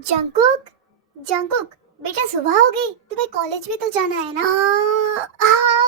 Jungkook, Jungkook, बेटा सुबह हो गई। तुम्हें कॉलेज भी तो जाना है ना?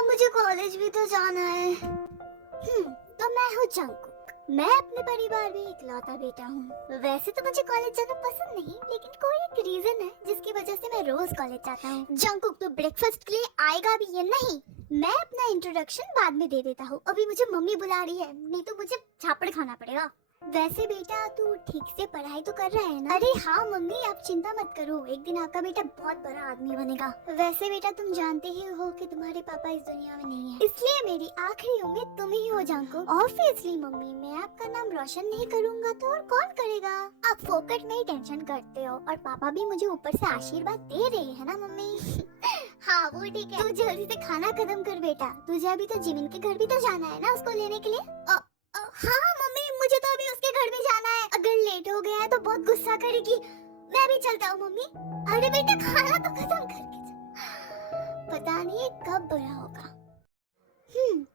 मुझे कॉलेज भी तो जाना है। तो मैं हूँ जंकुक। मैं अपने परिवार में इकलौता बेटा हूँ। वैसे तो मुझे कॉलेज जाना पसंद नहीं, लेकिन कोई एक रीजन है जिसकी वजह से मैं रोज कॉलेज जाता हूँ। जंकुक तो ब्रेकफास्ट के लिए आएगा भी या नहीं? मैं अपना इंट्रोडक्शन बाद में दे देता हूँ। अभी मुझे मम्मी बुला रही है, नहीं तो मुझे झापड़ खाना पड़ेगा। वैसे बेटा तू ठीक से पढ़ाई तो कर रहा है ना? अरे हाँ मम्मी, आप चिंता मत करो, एक दिन आपका बेटा बहुत बड़ा आदमी बनेगा। वैसे बेटा तुम जानते ही हो कि तुम्हारे पापा इस दुनिया में नहीं है, इसलिए मेरी आखिरी उम्मीद तुम ही हो जांको। ऑब्वियसली मम्मी, मैं आपका नाम रोशन नहीं करूँगा तो और कौन करेगा? आप फोकट में ही टेंशन करते हो और पापा भी मुझे ऊपर से आशीर्वाद दे रहे हैं ना मम्मी। हाँ वो ठीक है, तू जल्दी से खाना खत्म कर बेटा, तुझे अभी तो जिमिन के घर भी तो जाना है ना उसको लेने के लिए। हाँ मम्मी, मुझे तो अभी उसके घर में जाना है, अगर लेट हो गया तो बहुत गुस्सा करेगी। मैं भी चलता हूँ मम्मी। अरे बेटा खाना तो खत्म करके जा। पता नहीं कब बड़ा होगा।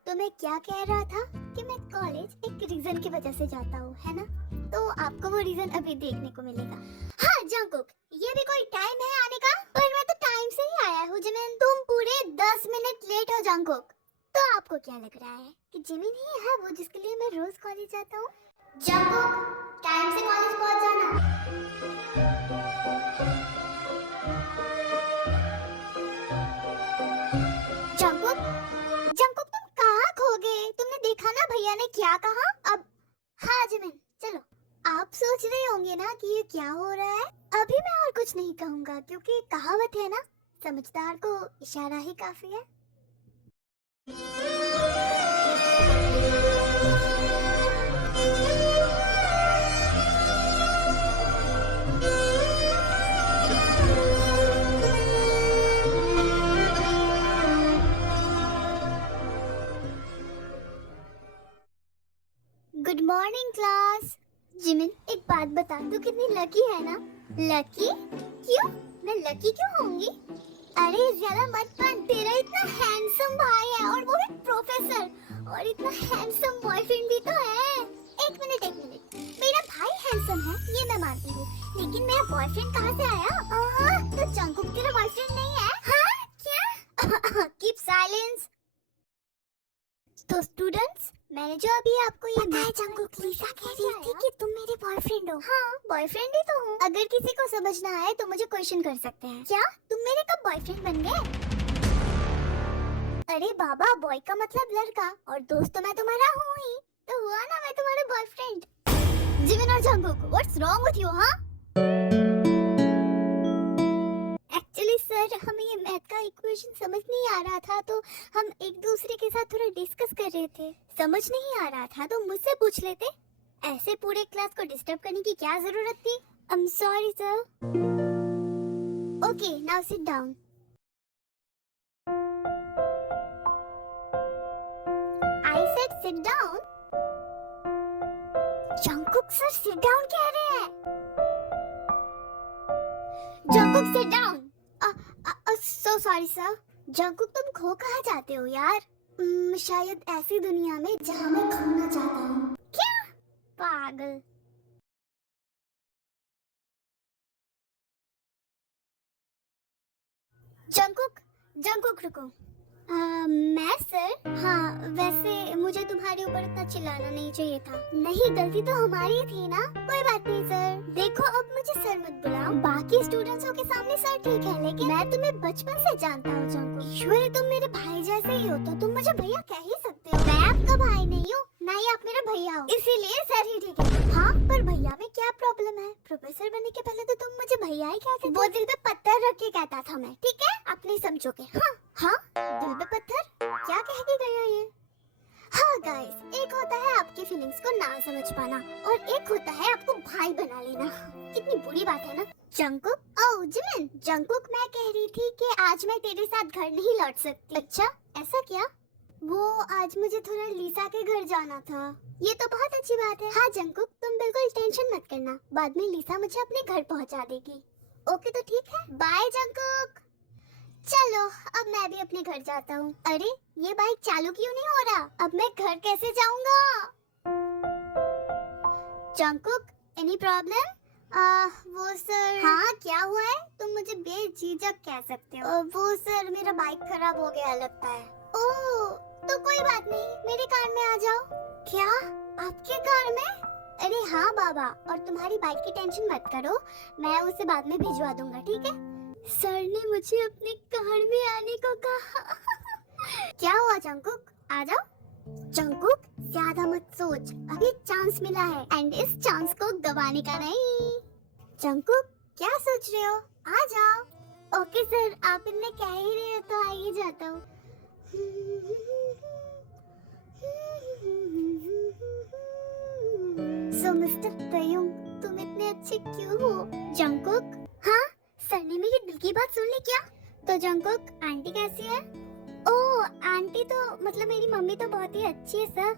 तो मैं क्या कह रहा था कि मैं कॉलेज एक रीजन की वजह से जाता हूँ, है ना? तो आपको वो रीजन अभी देखने को मिलेगा। हाँ जंकुक, ये भी कोई टाइम है आने का? पर मैं तो टाइम से ही आया हूँ जिमिन, तुम पूरे 10 मिनट लेट हो जंकुक। तो आपको क्या लग रहा है कि जिमिन ही है वो जिसके लिए मैं रोज कॉलेज जाता हूँ? जंकुक, टाइम से कॉलेज पहुंच जाना। जंकुक, जंकुक तुम कहाँ खो गए? तुमने देखा ना भैया ने क्या कहा? अब हाँ जिमिन चलो। आप सोच रहे होंगे ना कि ये क्या हो रहा है। अभी मैं और कुछ नहीं कहूँगा क्योंकि कहावत है ना, समझदार को इशारा ही काफी है। Good morning class. जिमिन एक बात बता, तू कितनी लकी है ना? लकी? क्यों? मैं लकी क्यों होंगी? अरे ज्यादा मत बन, तेरा इतना हैंडसम भाई है और वो भी प्रोफेसर, और इतना हैंडसम बॉयफ्रेंड भी तो है। एक मिनट, मेरा भाई हैंडसम है ये मैं मानती हूँ, लेकिन मेरा बॉयफ्रेंड कहाँ से आया? तो जंकुक तेरा बॉयफ्रेंड नहीं है? हाँ क्या? Keep silence. तो स्टूडेंट्स, मैंने जो अभी आपको ये बताया जंकुक, लीसा कह रही थी कि तुम मेरे बॉयफ्रेंड हो। हाँ बॉयफ्रेंड ही तो हूँ। अगर किसी को समझ ना आए तो मुझे क्वेश्चन कर सकते हैं। क्या तुम मेरे कब बॉयफ्रेंड बन गए? अरे बाबा, बॉय का मतलब लड़का और दोस्त तो मैं तुम्हारा हूँ ही, तो हुआ ना मैं तुम्हारा बॉयफ्रेंड। जिमिन और Jungkook, what's wrong with you? हाँ एक्चुअली सर, हमें ये मैथ का इक्वेशन समझ नहीं आ रहा था, तो हम एक दूसरे के साथ थोड़ा डिस्कस कर रहे थे। समझ नहीं आ रहा था तो मुझसे पूछ लेते, ऐसे पूरे क्लास को डिस्टर्ब करने की क्या जरूरत थी? I am sorry sir. Okay now sit down. I said sit down. Jungkook sir sit down कह रहे हैं। Jungkook sit down. So sorry sir. Jungkook तुम खो कहाँ जाते हो यार? शायद ऐसी दुनिया में जहाँ मैं खोना चाहता हूँ। क्या? पागल। जंकुक, जंकुक रुको। मैं सर? हाँ वैसे मुझे तुम्हारे ऊपर इतना चिल्लाना नहीं चाहिए था। नहीं, गलती तो हमारी थी ना। कोई बात नहीं सर। देखो अब मुझे सर मत बुलाओ, बाकी स्टूडेंट्सों के सामने सर ठीक है, लेकिन मैं तुम्हें बचपन से जानता हूँ जंकुक। ईश्वरी तुम मेरे भाई जैसे ही हो, तो तुम मुझे भैया कह ही सकते हो। मैं आपका भाई नहीं हूँ, ना ही आप मेरा भैया हो, इसीलिए सर ही ठीक है। हाँ पर भैया में क्या प्रॉब्लम है? प्रोफेसर बनने के पहले तो तुम मुझे भैया ही कहते थे। वो दिल पे पत्थर रख के कहता था मैं, ठीक है? आप नहीं समझोगे। हाँ हाँ, दिल पे पत्थर क्या कह के गया ये? हाँ गाइस, एक होता है आपकी फीलिंग्स को ना समझ पाना और एक होता है आपको भाई बना लेना। कितनी बुरी बात है ना? जंकुक, ओह जिमिन, जंकुक मैं कह रही थी कि आज मैं तेरे साथ घर नहीं लौट सकती। अच्छा ऐसा क्या? वो आज मुझे थोड़ा लीसा के घर जाना था। ये तो बहुत अच्छी बात है। हाँ जंकुक, तुम बिल्कुल टेंशन मत करना, बाद में लीसा मुझे अपने घर पहुंचा देगी। ओके तो ठीक है, बाय जंकुक। चलो अब मैं भी अपने घर जाता हूँ। अरे ये बाइक चालू क्यों नहीं हो रहा? अब मैं घर कैसे जाऊंगा? Jungkook, any problem? वो सर। हाँ क्या हुआ है? तुम मुझे बेझिझक कह सकते हो। वो सर मेरा बाइक खराब हो गया लगता है। ओह तो कोई बात नहीं, मेरी कार में आ जाओ। क्या? आपके कार में? अरे हाँ बाबा, और तुम्हारी बाइक की टेंशन मत करो, मैं उसे बाद में भिजवा दूंगा, ठीक है? सर ने मुझे अपनी कार में आने को कहा। क्या हुआ जंकुक, आ जाओ। जंकुक ज्यादा मत सोच, अभी चांस मिला है एंड इस चांस को गवाने का नहीं। जंकुक क्या सोच रहे हो, आ जाओ। ओके सर, आप इतने कह ही रहे हो तो आ ही जाता हूँ। सो मिस्टर तय्युम, तुम इतने अच्छे क्यों हो? जंकुक, हाँ सर ने मेरी दिल की बात सुन ली क्या? तो जंकुक आंटी कैसी है? ओह आंटी तो मतलब मेरी मम्मी तो बहुत ही अच्छी है सर।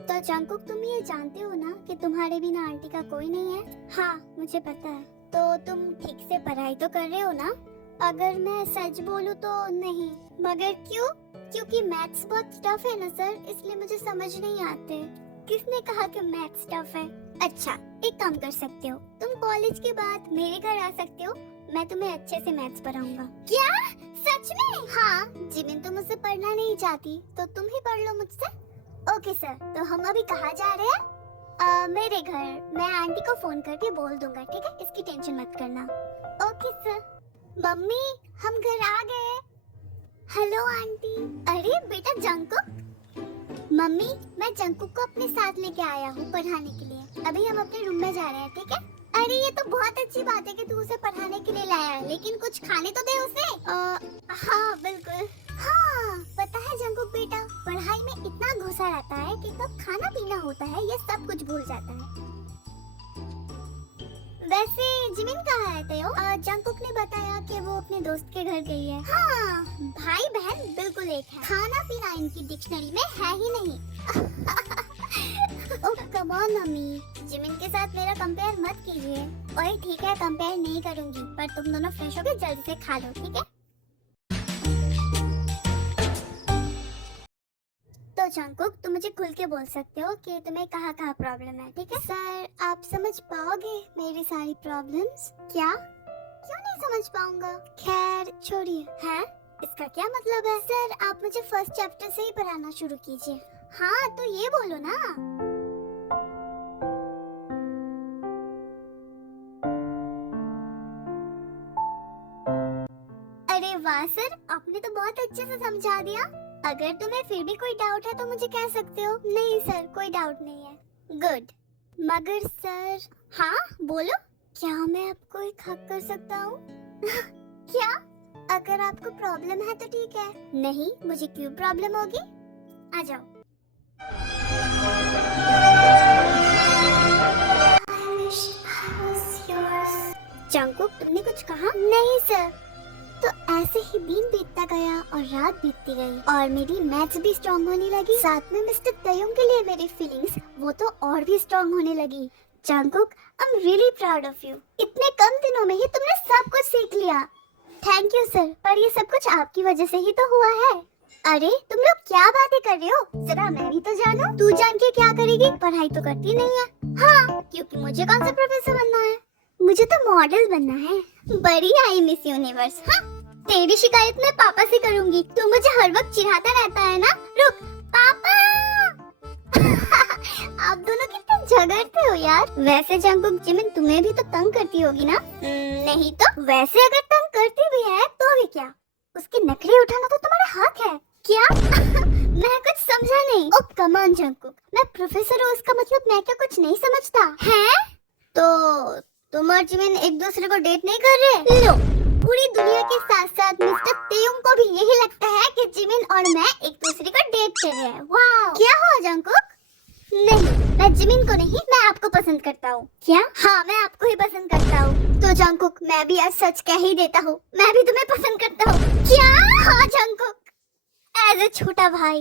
तो जंकुक तुम ये जानते हो ना कि तुम्हारे बिना आंटी का कोई नहीं है? हाँ मुझे पता है। तो तुम ठीक से पढ़ाई तो कर रहे हो ना? अगर मैं सच बोलूं तो नहीं। मगर क्यों? क्योंकि मैथ्स बहुत टफ है ना सर, इसलिए मुझे समझ नहीं आते। किसने कहा कि मैथ्स टफ है? अच्छा एक काम कर सकते हो, तुम कॉलेज के बाद मेरे घर आ सकते हो, मैं तुम्हें अच्छे से मैथ्स पढ़ाऊंगा। क्या सच में? हाँ जिमिन तुम मुझसे पढ़ना नहीं चाहती तो तुम ही पढ़ लो मुझसे। ओके सर, तो हम अभी कहाँ जा रहे हैं? मेरे घर। मैं आंटी को फोन करके बोल दूंगा, ठीक है? इसकी टेंशन मत करना। Okay sir. मम्मी हम घर आ गए। Hello aunty. अरे बेटा जंकुक। मम्मी मैं जंकुक को अपने साथ लेके आया हूँ पढ़ाने के लिए, अभी हम अपने रूम में जा रहे हैं, ठीक है? अरे ये तो बहुत अच्छी बात है कि तू उसे पढ़ाने के लिए लाया है, लेकिन कुछ खाने तो दे उसे। हाँ बिल्कुल। हाँ पता है जंकुक बेटा, पढ़ाई में इतना घुसा रहता है कि कब खाना पीना होता है ये सब कुछ भूल जाता है। वैसे जिमिन कहाँ है तेयो? जंकुक ने बताया कि वो अपने दोस्त के घर गई है। हाँ भाई बहन बिल्कुल एक है, खाना पीना इनकी डिक्शनरी में है ही नहीं। ओह कम ऑन मम्मी, जिमिन के साथ मेरा कंपेयर मत कीजिए। ओए ठीक है कंपेयर नहीं करूंगी, पर तुम दोनों फ्रेश होके जल्दी से खा लो, ठीक है? तो जंकुक तुम मुझे खुल के बोल सकते हो कि तुम्हें कहाँ कहाँ प्रॉब्लम है, ठीक है? सर आप समझ पाओगे मेरी सारी प्रॉब्लम्स? क्या? क्यों नहीं समझ पाऊंगा? खैर छोड़िए। है इसका क्या मतलब है? सर आप मुझे फर्स्ट चैप्टर से ही पढ़ाना शुरू कीजिए। हाँ तो ये बोलो ना। अरे वाह सर, आपने तो बहुत अच्छे से समझा दिया। अगर तुम्हें फिर भी कोई डाउट है तो मुझे कह सकते हो। नहीं सर कोई डाउट नहीं है। गुड। मगर सर। हाँ बोलो। क्या मैं आपको एक हक कर सकता हूँ? क्या? अगर आपको प्रॉब्लम है तो ठीक है, नहीं मुझे क्यों प्रॉब्लम होगी? आ जाओ। जंकुक तुमने कुछ कहा? नहीं सर। तो ऐसे ही दिन बीतता गया और रात बीतती गई और मेरी मैथ्स भी स्ट्रॉन्ग होने लगी, साथ में मिस्टर तय्युम के लिए मेरी फीलिंग्स वो तो और भी स्ट्रॉन्ग होने लगी। Jungkook I am really proud of you, इतने कम दिनों में ही तुमने सब कुछ सीख लिया। थैंक यू सर, पर ये सब कुछ आपकी वजह से ही तो हुआ है। अरे तुम लोग क्या बातें कर रहे हो, जरा मैं भी तो जानूं। तू जान के क्या करेगी, पढ़ाई तो करती नहीं है। हाँ क्योंकि मुझे कौन सा प्रोफेसर बनना है, मुझे तो मॉडल बनना है। बड़ी आई मिस यूनिवर्स। हाँ तेरी शिकायत मैं पापा से करूंगी, तू मुझे हर वक्त चिढ़ाता रहता है ना। रुक पापा। आप दोनों कितने झगड़ते हो यार। वैसे जंकुक जिमिन तुम्हें भी तो तंग करती होगी ना? नहीं तो वैसे अगर तंग करती भी है तो भी क्या, उसके नखरे उठाना तो तुम्हारा हक है। क्या? मैं कुछ समझा नहीं। ओ कम ऑन जंकुक, मैं प्रोफेसर हूँ उसका मतलब मैं क्या कुछ नहीं समझता है? तो तुम और जिमिन एक दूसरे को डेट नहीं कर रहे? लो पूरी दुनिया के साथ साथ मिस्टर तय्युम को भी यही लगता है कि जिमिन और मैं एक दूसरे को डेट कर रहे हैं। वाह क्या हुआ जंकुक? नहीं मैं जिमिन को नहीं, मैं आपको पसंद करता हूँ। क्या? हाँ मैं आपको ही पसंद करता हूँ। तो जंकुक मैं भी आज सच कह ही देता हूँ, मैं भी तुम्हें पसंद करता हूँ। क्या? हाँ जंकुक एज ए छोटा भाई।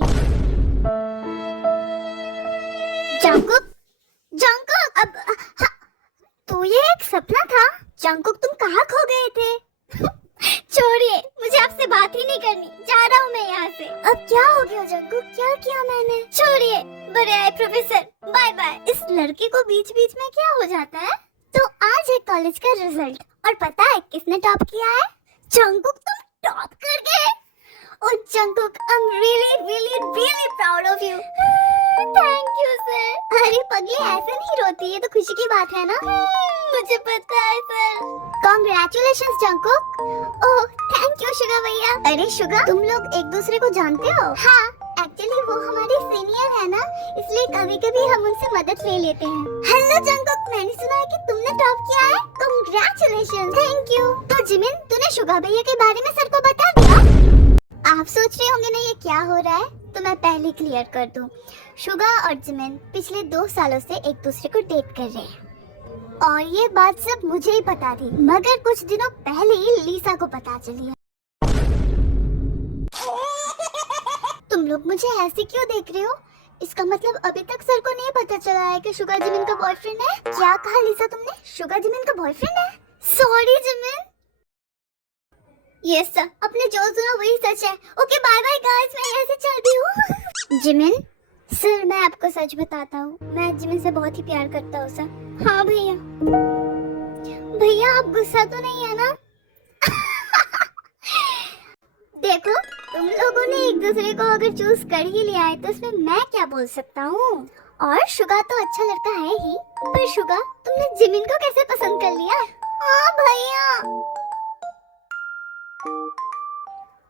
जंकुक जंकुक अब हाँ, तो ये एक सपना था। जंकुक तुम कहाँ खो गए थे? छोड़िए मुझे आपसे बात ही नहीं करनी, जा रहा हूँ मैं यहाँ से। अब क्या हो गया जंकुक, क्या किया मैंने? छोड़िए बड़े आए प्रोफेसर, बाय बाय। इस लड़के को बीच बीच में क्या हो जाता है? तो आज है कॉलेज का रिजल्ट और पता है किसने टॉप किया है? जंगकुक, तुम टॉप कर गए। और Jungkook, I am really proud of you. Thank you sir. अरे पगली, ऐसे नहीं रोती, ये तो खुशी की बात है ना। मुझे पता है sir. Congratulations Jungkook. Oh thank you Suga भैया। अरे शुगा, तुम लोग एक दूसरे को जानते हो? हाँ, एक्चुअली वो हमारे सीनियर है ना, इसलिए कभी कभी हम उनसे मदद ले लेते हैं। हेलो जंगकुक, मैंने सुना है कि तुमने टॉप किया है। कांग्रेचुलेशंस। Thank you. तो जिमिन, तूने शुगा भैया के बारे में सर को बता दिया? आप सोच रहे होंगे ना ये क्या हो रहा है, तो मैं पहले क्लियर कर दूं। शुगा और जिमिन पिछले 2 सालों से एक दूसरे को डेट कर रहे हैं और ये बात सब मुझे ही पता थी, मगर कुछ दिनों पहले ही लीसा को पता चली है। तुम लोग मुझे ऐसे क्यों देख रहे हो? इसका मतलब अभी तक सर को नहीं पता चला है कि शुगा जिमिन का बॉयफ्रेंड है? क्या कहा लीसा तुमने? शुगा जिमिन का बॉयफ्रेंड है? Sorry Jimin. यस सर, अपने जो सुना वही सच है। ओके बाय बाय गाइस, मैं यहाँ से चलती हूँ। जिमिन सर, मैं आपको सच बताता हूँ, मैं जिमिन से बहुत ही प्यार करता हूँ सर। हाँ भैया। भैया आप गुस्सा तो नहीं है ना? देखो, तुम लोगों ने एक दूसरे को अगर चूज कर ही लिया है तो इसमें मैं क्या बोल सकता हूँ। और शुगा तो अच्छा लड़का है ही, पर शुगा तुमने जिमिन को कैसे पसंद कर लिया? हाँ भैया।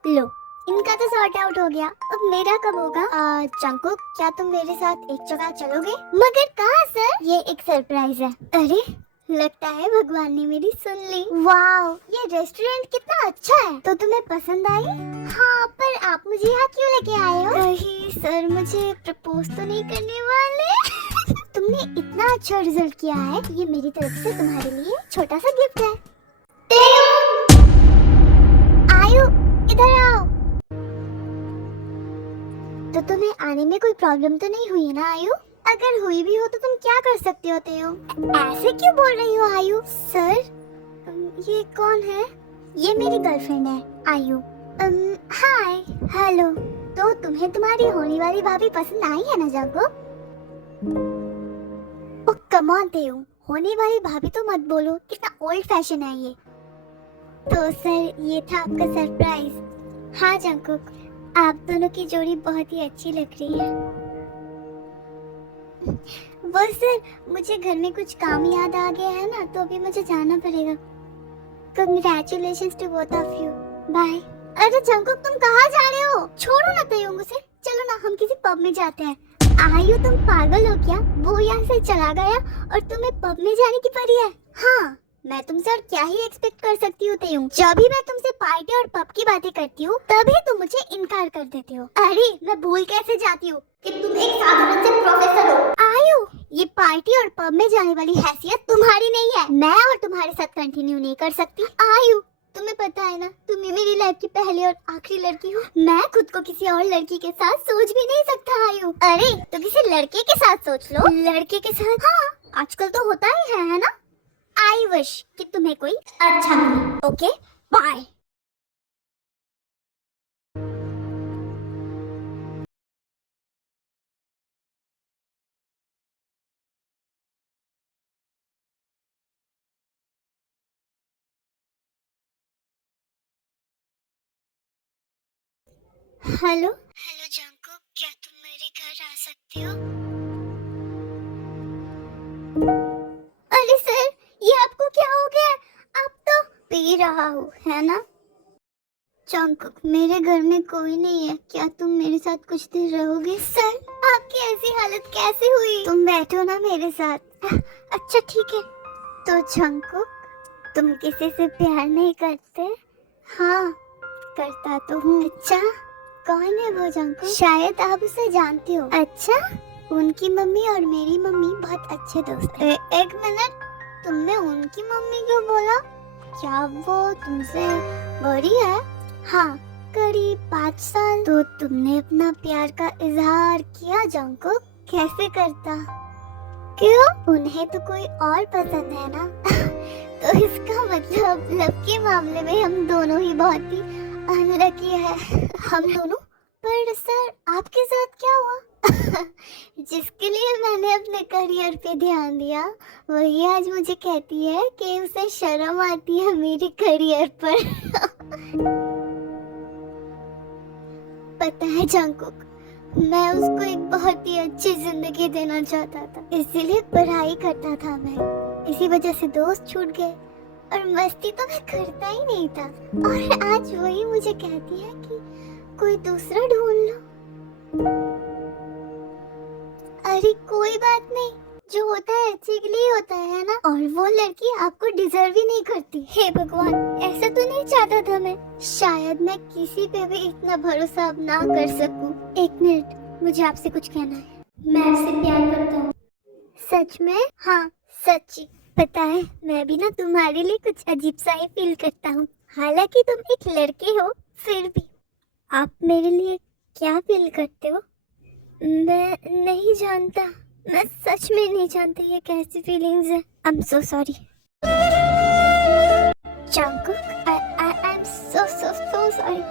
लो, इनका तो सॉर्ट आउट हो गया, अब मेरा कब होगा? जंगकुक, क्या तुम मेरे साथ एक जगह चलोगे? मगर कहाँ सर? ये एक सरप्राइज है। अरे लगता है भगवान ने मेरी सुन ली। वाओ, ये रेस्टोरेंट कितना अच्छा है। तो तुम्हें पसंद आई? हाँ, पर आप मुझे यहाँ क्यों लेके आए हो? कहीं सर मुझे प्रपोज तो नहीं करने वाले? तुमने इतना अच्छा रिजल्ट किया है, ये मेरी तरफ से तुम्हारे लिए छोटा सा गिफ्ट है। आयु, इधर आओ। तो तुम्हें आने में कोई प्रॉब्लम तो नहीं हुई ना आयु? अगर हुई भी हो तो तुम क्या कर सकते होते हो? ऐसे क्यों बोल रही हो आयु? सर, ये कौन है? ये मेरी गर्लफ्रेंड है आयु। हाय। हेलो। तो तुम्हें तुम्हारी होने वाली भाभी पसंद आई है ना जागो? ओह कम ऑन तेयू, होने वाली भाभी तो मत बोलो, कितना ओल्ड फैशन है ये। तो सर, ये था आपका सरप्राइज। हाँ जंगकुक, आप दोनों की जोड़ी बहुत ही अच्छी लग रही है। वो सर, मुझे घर में कुछ काम याद आ गया है ना, तो अभी मुझे जाना पड़ेगा। Congratulations to both of you. Bye. अरे जंगकुक, तुम कहाँ जा रहे हो? छोड़ो ना तयुंग से, चलो ना हम किसी पब में जाते हैं। आयु, तुम पागल हो क्या? वो यहाँ से चला गया और तुम्हें पब में जाने की पड़ी है? हाँ, मैं तुमसे और क्या ही एक्सपेक्ट कर सकती हूँ तयुंग। जब भी मैं तुमसे पार्टी और पब की बातें करती हूँ, तभी तुम मुझे इनकार कर देते हो। अरे मैं भूल कैसे जाती हूँ कि तुम एक साधारण से प्रोफेसर हो। आयु, ये पार्टी और पब में जाने वाली हैसियत तुम्हारी नहीं है। मैं और तुम्हारे साथ कंटिन्यू नहीं कर सकती। आयु, तुम्हें पता है ना, तुम ही मेरी लाइफ की पहली और आखिरी लड़की हो। मैं खुद को किसी और लड़की के साथ सोच भी नहीं सकता आयु। अरे तो किसी लड़के के साथ सोच लो। लड़के के साथ? हाँ, आजकल तो होता ही है ना? आई विश कि तुम्हें कोई अच्छा मिले। Okay bye. Hello hello Jungkook, क्या तुम मेरे घर आ सकते हो? अरे सर, ये आपको क्या हो गया? आप तो पी रहा हूँ है ना? जंगकुक, मेरे घर में कोई नहीं है, क्या तुम मेरे साथ कुछ देर रहोगे? सर, आपकी ऐसी हालत कैसे हुई? तुम बैठो ना मेरे साथ। अच्छा ठीक है। तो जंगकुक, तुम किसी से प्यार नहीं करते? हाँ, करता तो हूँ। अच्छा, कौन है वो जंगकुक? शायद आप उसे जानते हो। अच्छा, उनकी मम्मी और मेरी मम्मी बहुत अच्छे दोस्त हैं। एक मिनट, तुमने उनकी मम्मी क्यों बोला? क्या वो तुमसे बड़ी है? हाँ, करीब 5 साल। तो तुमने अपना प्यार का इजहार किया जंगकुक? कैसे करता? क्यों? उन्हें तो कोई और पसंद है ना? तो इसका मतलब लव के मामले में हम दोनों ही बहुत ही अनलकी है। हम दोनों? पर सर, आपके साथ क्या हुआ? जिसके लिए मैंने अपने करियर पे ध्यान दिया, वही आज मुझे कहती है कि उसे शर्म आती है मेरे करियर पर। पता है जंकुक, मैं उसको एक बहुत ही अच्छी जिंदगी देना चाहता था, इसीलिए पढ़ाई करता था मैं। इसी वजह से दोस्त छूट गए और मस्ती तो मैं करता ही नहीं था। और आज वही मुझे कहती है कि कोई दूसरा ढूंढ लो। अरे कोई बात नहीं, जो होता है अच्छे के लिए होता है ना। और वो लड़की आपको डिजर्व ही नहीं करती। हे भगवान, ऐसा तो नहीं चाहता था मैं। शायद मैं किसी पे भी इतना भरोसा अब ना कर सकूं। एक मिनट, मुझे आपसे कुछ कहना है। मैं आपसे प्यार करता हूँ। सच में? हाँ सच्ची। पता है, मैं भी ना तुम्हारे लिए कुछ अजीब सा ही फील करता हूँ। हालांकि तुम एक लड़के हो, फिर भी आप मेरे लिए क्या फील करते हो? मैं नहीं जानता, मैं सच में नहीं जानता ये कैसी फीलिंग्स है। I am so sorry Jungkook, I am so so so sorry.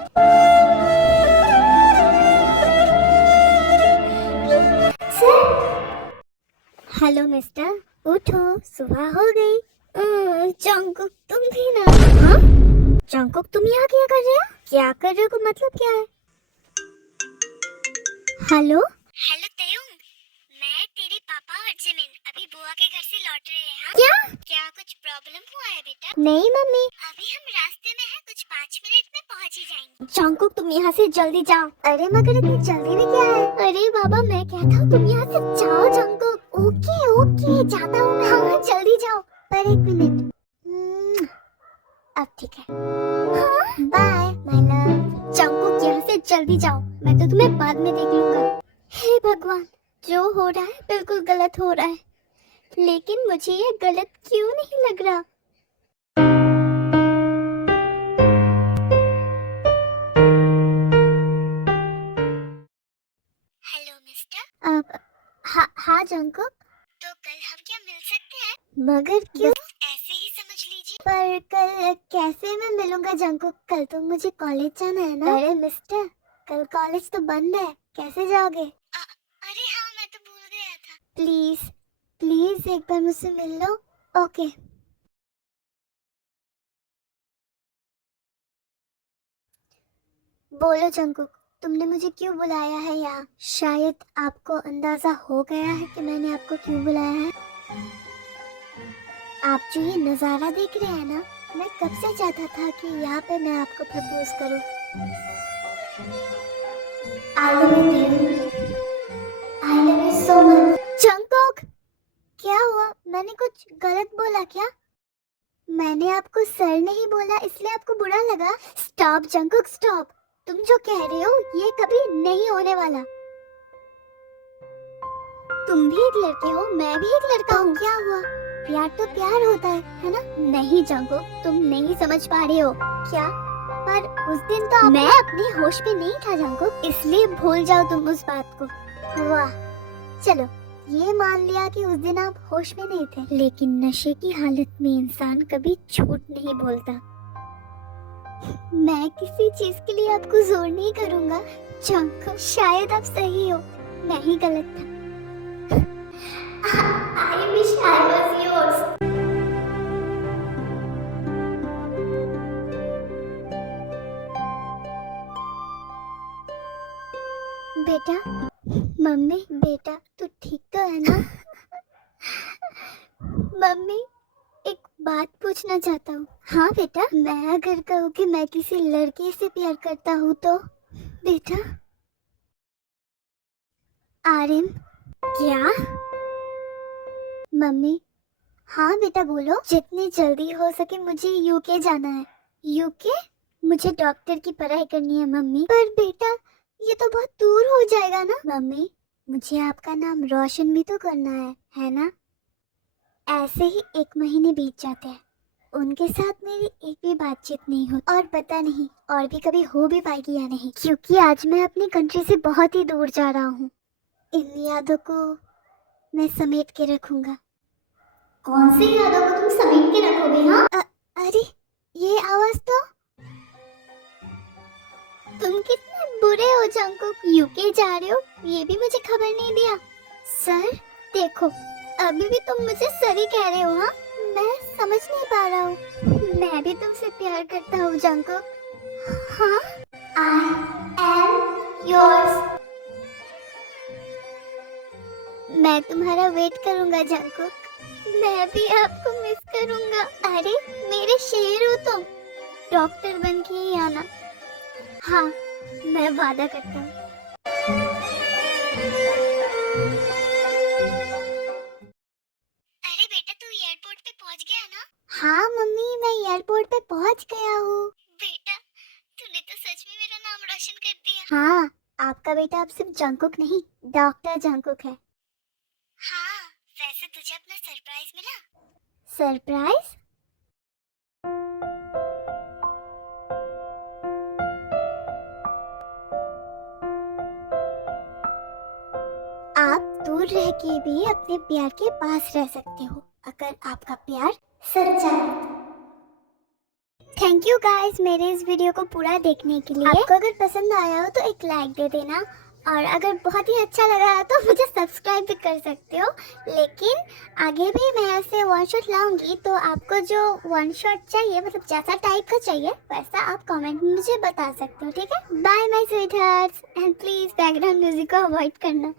Hello mister, उठो, सुबह हो गई। जंकुक तुम भी ना? हाँ जंकुक, तुम यहाँ क्या कर रहे हो? क्या कर रहे हो का मतलब क्या है? हेलो हेलो तयुंग, मैं तेरे पापा और जिमिन अभी बुआ के घर से लौट रहे हैं। हाँ? क्या कुछ प्रॉब्लम हुआ है बेटा? नहीं मम्मी, अभी हम रास्ते में हैं, कुछ 5 मिनट में पहुंच ही जाएंगे। जंकुक तुम यहाँ से जल्दी जाओ। अरे मगर इतनी जल्दी में क्या है? अरे बाबा मैं कहता हूँ तुम यहाँ से जाओ जंकुक। ओके ओके जाता हूँ मैं। हाँ जल्दी जाओ, पर एक मिनट। अब ठीक है। Bye my love. जंकुक यहाँ से जल्दी जाओ, मैं तो तुम्हें बाद में देख लूंगा। हे भगवान, जो हो रहा है बिल्कुल गलत हो रहा है, लेकिन मुझे ये गलत क्यों नहीं लग रहा? Hello mister. अब हाँ जंकुक, तो कल हम क्या मिल सकते हैं? मगर क्यों? ऐसे ही समझ लीजिए। पर कल कैसे मैं मिलूंगा जंकुक? कल तो मुझे कॉलेज जाना है ना। अरे मिस्टर, कल कॉलेज तो बंद है, कैसे जाओगे? अरे हाँ, मैं तो भूल गया था। प्लीज प्लीज एक बार मुझसे मिल लो। ओके। बोलो जंकुक, तुमने मुझे क्यों बुलाया है यहाँ? शायद आपको अंदाजा हो गया है कि मैंने आपको क्यों बुलाया है। आप जो ये नज़ारा देख रहे हैं ना, मैं कब से चाहता था कि यहाँ पे मैं आपको प्रपोज करूं। I love you, I love you so much. Jungkook, क्या हुआ? मैंने कुछ गलत बोला क्या? मैंने आपको सर नहीं बोला इसलिए आपको बुरा लगा? स्टॉप जंकुक स्टॉप, तुम जो कह रहे हो ये कभी नहीं होने वाला। तुम भी एक लड़के हो, मैं भी एक लड़का हूँ। क्या हुआ? प्यार तो प्यार होता है ना? नहीं जंकुक, तुम नहीं समझ पा रहे हो क्या? पर उस दिन तो मैं अपनी होश में नहीं था जंकुक, इसलिए भूल जाओ तुम उस बात को। वाह, चलो ये मान लिया कि उस दिन आप होश में नहीं थे, लेकिन नशे की हालत में इंसान कभी झूठ नहीं बोलता। मैं किसी चीज के लिए आपको जोर नहीं करूंगा जंकुक, शायद आप सही हो, मैं ही गलत था। I wish I was yours. बेटा, मम्मी, बेटा तू ठीक तो है ना? मम्मी, एक बात पूछना चाहता हूँ। हाँ बेटा, मैं अगर कहूँ कि मैं किसी लड़के से प्यार करता हूँ तो? बेटा आर्यन, क्या? मम्मी, हाँ बेटा बोलो। जितनी जल्दी हो सके मुझे यूके जाना है। यूके? मुझे डॉक्टर की पढ़ाई करनी है मम्मी। पर बेटा ये तो बहुत दूर हो जाएगा ना। मम्मी, मुझे आपका नाम रोशन भी तो करना है ना? ऐसे ही 1 महीने बीत जाते हैं, उनके साथ मेरी एक भी बातचीत नहीं होती, और पता नहीं और भी कभी हो भी पाएगी या नहीं, क्योंकि आज मैं अपनी कंट्री से बहुत ही दूर जा रहा हूँ। इन यादों को मैं समेट के रखूंगा। कौन सी यादों को तुम समेट के रखोगे? हाँ अरे ये आवाज तो, तुम कितने बुरे हो जंकुक? यूके जा रहे हो? ये भी मुझे खबर नहीं दिया। सर देखो, अभी भी तुम मुझे सर ही कह रहे हो। हाँ, मैं समझ नहीं पा रहा हूँ। मैं भी तुमसे प्यार करता हूँ जंकुक। हाँ, आई एम योर्स। मैं तुम्हारा वेट करूंगा जंकुक। मैं भी आपको मिस करूंगा। अरे मेरे शेर हो तुम। डॉक्टर बन के ही आना। हाँ, मैं वादा करता हूँ। अरे बेटा, तू एयरपोर्ट पे पहुंच गया ना? हाँ मम्मी, मैं एयरपोर्ट पे पहुंच गया हूँ। बेटा, तूने तो सच में मेरा नाम रोशन कर दिया। हाँ, आपका बेटा अब सिर्फ जंकुक नहीं, डॉक्टर जंकुक है। हाँ, वैसे तुझे अपना सरप्राइज मिला? सरप्राइज? आप दूर रह के भी अपने प्यार के पास रह सकते हो, अगर आपका प्यार सच्चा है। थैंक यू गाइस मेरे इस वीडियो को पूरा देखने के लिए। आपको अगर पसंद आया हो तो एक लाइक दे देना, और अगर बहुत ही अच्छा लगा है तो मुझे सब्सक्राइब भी कर सकते हो। लेकिन आगे भी मैं ऐसे वन शॉट लाऊंगी, तो आपको जो वन शॉट चाहिए, मतलब जैसा टाइप का चाहिए वैसा आप कमेंट में मुझे बता सकते हो। ठीक है, bye my sweethearts, and please background music को अवॉइड करना।